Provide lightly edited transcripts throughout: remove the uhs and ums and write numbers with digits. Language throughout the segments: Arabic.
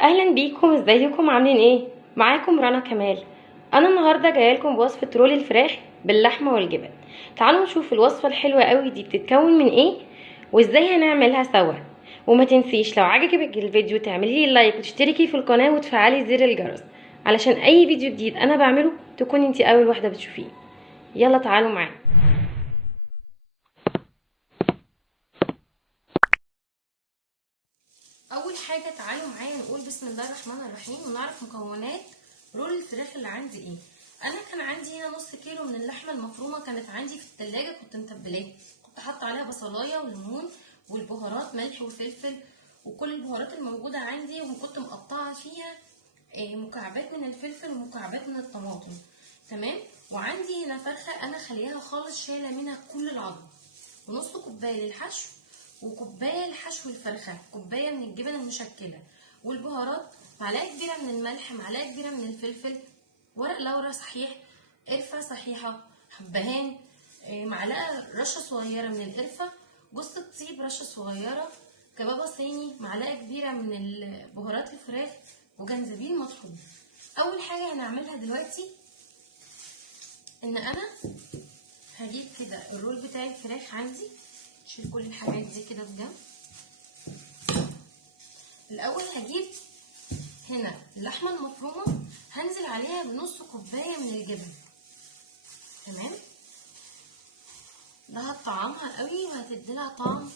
اهلا بيكم، ازيكم عاملين ايه؟ معاكم رنا كمال. انا النهارده جايه لكم بوصفه رول الفراخ باللحمه والجبن. تعالوا نشوف الوصفه الحلوه قوي دي بتتكون من ايه وازاي هنعملها سوا. وما تنسيش لو عجبك الفيديو تعملي لي لايك وتشتركي في القناه وتفعلي زر الجرس علشان اي فيديو جديد انا بعمله تكوني انتي اول واحده بتشوفيه. يلا تعالوا معايا. اول حاجه تعالوا معايا نقول بسم الله الرحمن الرحيم ونعرف مكونات رول الفراخ اللي عندي ايه. انا كان عندي هنا نص كيلو من اللحمه المفرومه، كانت عندي في التلاجة، كنت متبلاها، كنت حاطه عليها بصلايه وليمون والبهارات ملح وفلفل وكل البهارات الموجوده عندي، وكنت مقطعه فيها مكعبات من الفلفل ومكعبات من الطماطم. تمام. وعندي هنا فرخه انا خليها خالص شايله منها كل العظم، ونص كوبايه للحشو، وكوبايه لحشو الفرخه، كوبايه من الجبن المشكله والبهارات، معلقه كبيره من الملح، معلقه كبيره من الفلفل، ورق لورا صحيح، قرفه صحيحه، حبهان، معلقه رشه صغيره من القرفه، جوز الطيب رشه صغيره، كبابه صيني، معلقه كبيره من بهارات الفراخ، وجنزبيل مطحون. اول حاجه هنعملها دلوقتي ان انا هجيب كده الرول بتاع الفراخ عندي، اشيل كل الحاجات دي كده في جنب. الاول هجيب هنا اللحمه المفرومه، هنزل عليها بنص كوبايه من الجبن. تمام. ده هتطعمها قوي وهتديلها طعم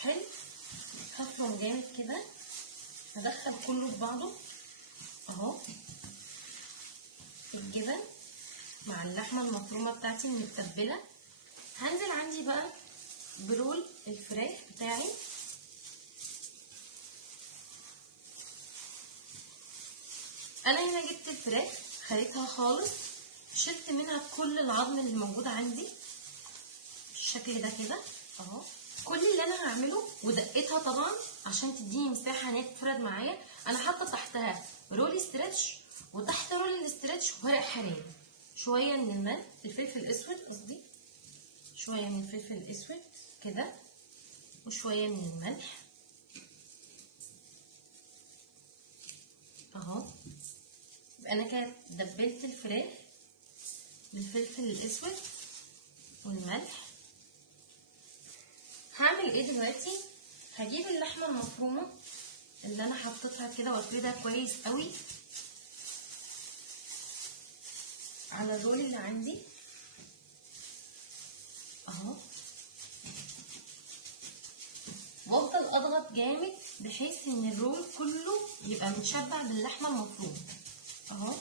حلو. هفرم جامد كده، هدخل كله في بعضه اهو، الجبن مع اللحمه المفرومه بتاعتي المتبله. هنزل عندي بقى برول الفراخ بتاعي. انا هنا جبت الفراخ خليتها خالص، شلت منها كل العظم اللي موجود عندي بالشكل ده كده اهو. كل اللي انا هعمله ودقتها طبعا عشان تديني مساحه ان هي تتفرد معايا. انا حاطه تحتها رول استرتش، وتحت رول الاسترتش ورق حرير، شويه من الملح، الفلفل الاسود قصدي، شويه من الفلفل الاسود كده، وشويه من الملح اهو. يبقى انا كده دبلت الفراخ بالفلفل الاسود والملح. هعمل ايه دلوقتي؟ هجيب اللحمه المفرومه اللي انا حطيتها كده وافردها كويس قوي على الرول اللي عندي اهو، وافضل اضغط جامد بحيث ان الرول كله يبقى متشبع باللحمه المفرومه اهو.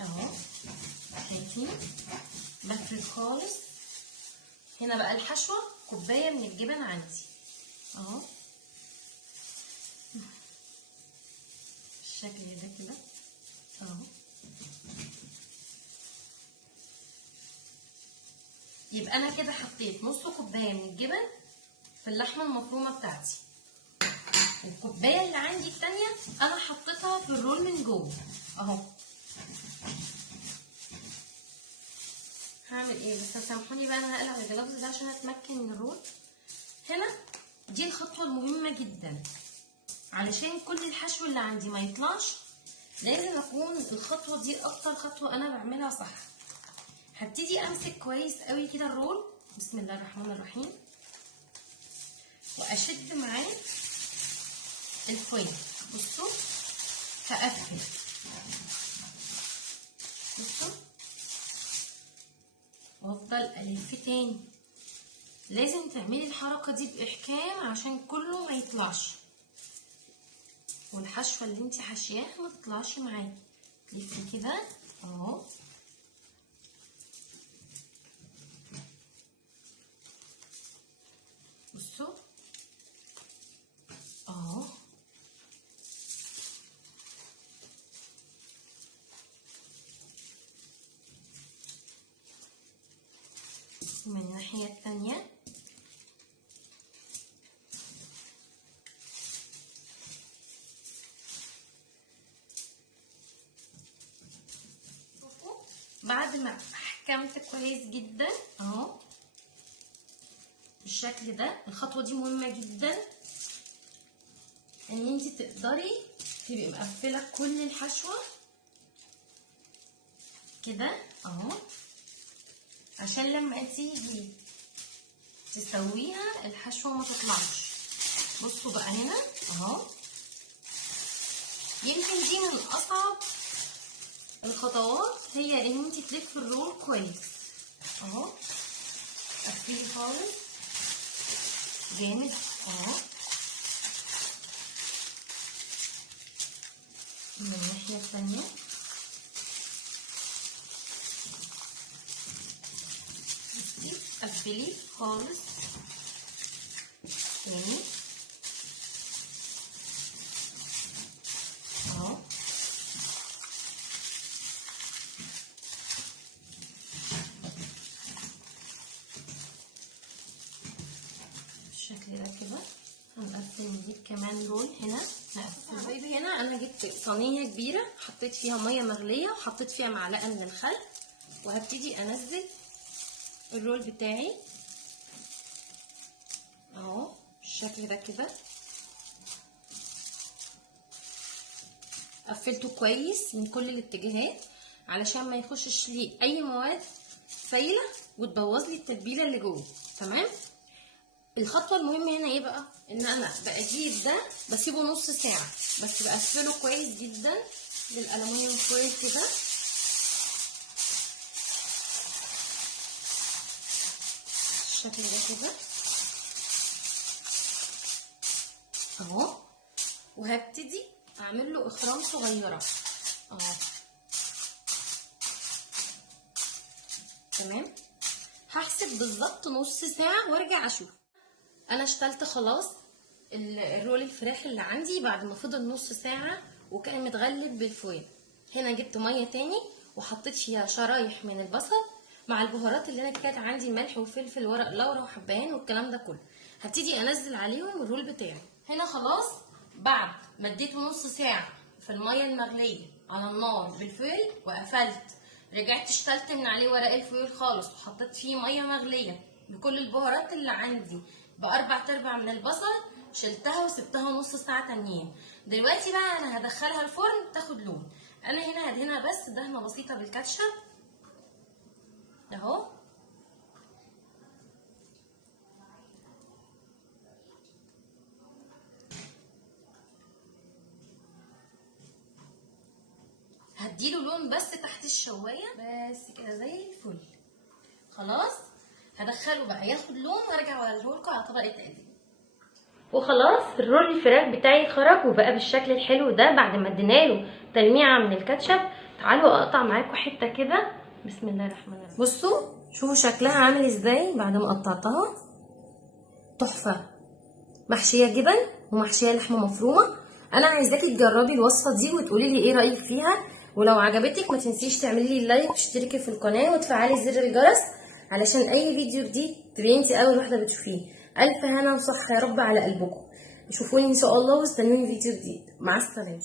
اهو شايفين بفرد خالص. هنا بقى الحشوه كوبايه من الجبن عندي اهو بالشكل ده كده اهو. يبقى انا كده حطيت نص كوبايه من الجبن في اللحمه المفرومه بتاعتي، والكوبايه اللي عندي التانيه انا حطيتها في الرول من جوه اهو. هعمل ايه بس سامحوني بقى، انا هقلع الجلافز ده عشان اتمكن من الرول. هنا دي الخطوه المهمه جدا، علشان كل الحشو اللي عندي ما يطلعش لازم اكون الخطوه دي اكتر خطوه انا بعملها صح. هبتدي امسك كويس قوي كده الرول، بسم الله الرحمن الرحيم، واشد معاه الفويل. بصوا هقفل، بصوا، وافضل الف تاني. لازم تعملي الحركه دي باحكام عشان كله ما يطلعش، والحشوه اللي انت حاشياها ما تطلعش معاكي. تلفي كده اهو، بصوا اهو، من الناحيه التانيه ما احكمت كويس جدا اهو بالشكل ده. الخطوه دي مهمه جدا ان انت تقدري تبقي مقفله كل الحشوه كده اهو، عشان لما تيجي تسويها الحشوه ما تطلعش. بصوا بقى هنا اهو، يمكن دي من اصعب الخطوات، هي ان انت تلفي الرول كويس اهو. قفلي خالص جامد اهو من الناحيه الثانيه. قفلي خالص تاني اهو. بالشكل ده كده. هنقفل نجيب كمان رول هنا نقفل. حبايبي هنا انا جبت صينيه كبيره حطيت فيها ميه مغليه وحطيت فيها معلقه من الخل، وهبتدي انزل الرول بتاعي اهو بالشكل ده كده. قفلته كويس من كل الاتجاهات علشان ما يخشش لي اي مواد سايله وتبوظ لي التتبيله اللي جوه. تمام. الخطوه المهمه هنا ايه بقى؟ ان انا بجيب ده بسيبه نص ساعه، بس بقفله كويس جدا بالالومنيوم فويل كده بالشكل ده كده اهو. وهبتدي اعمل له اخرام صغيره اهو. تمام. هحسب بالظبط نص ساعه وارجع اشوف. انا اشتلت خلاص الرول الفراخ اللي عندي بعد ما فضل نص ساعه وكان متغلف بالفويل. هنا جبت ميه تاني وحطيت فيها شرايح من البصل مع البهارات اللي انا كانت عندي، ملح وفلفل ورق لورا وحبهان والكلام ده كله. هبتدي انزل عليهم الرول بتاعي. هنا خلاص بعد ما اديته نص ساعه في الميه المغليه على النار بالفويل وقفلت، رجعت اشتلت من عليه ورق الفويل خالص وحطيت فيه ميه مغليه بكل البهارات اللي عندي ب4/4 من البصل، شلتها وسبتها نص ساعه تانيين. دلوقتي بقى انا هدخلها الفرن تاخد لون. انا هنا هدهنها بس دهنه بسيطه بالكاتشب اهو. هديله لون بس تحت الشوايه بس كده زي الفل. خلاص هدخله بقى ياخد لون وارجع اوريهولكوا على طبق التقديم. وخلاص الرول الفراخ بتاعي خرج وبقى بالشكل الحلو ده بعد ما اديناله تلميعه من الكاتشب. تعالوا اقطع معاكم حته كده. بسم الله الرحمن الرحيم. بصوا شوفوا شكلها عامل ازاي بعد ما قطعتها. تحفه، محشيه جبن ومحشيه لحمه مفرومه. انا عايزاكي تجربي الوصفه دي وتقولي لي ايه رايك فيها، ولو عجبتك ما تنسيش تعملي لي لايك وتشتركي في القناه وتفعلي زر الجرس علشان اي فيديو جديد تبقي انتي اول واحده بتشوفيه. الف هنا وصحه يا رب على قلبكم. شوفوني ان شاء الله واستنوني فيديو جديد. مع السلامه.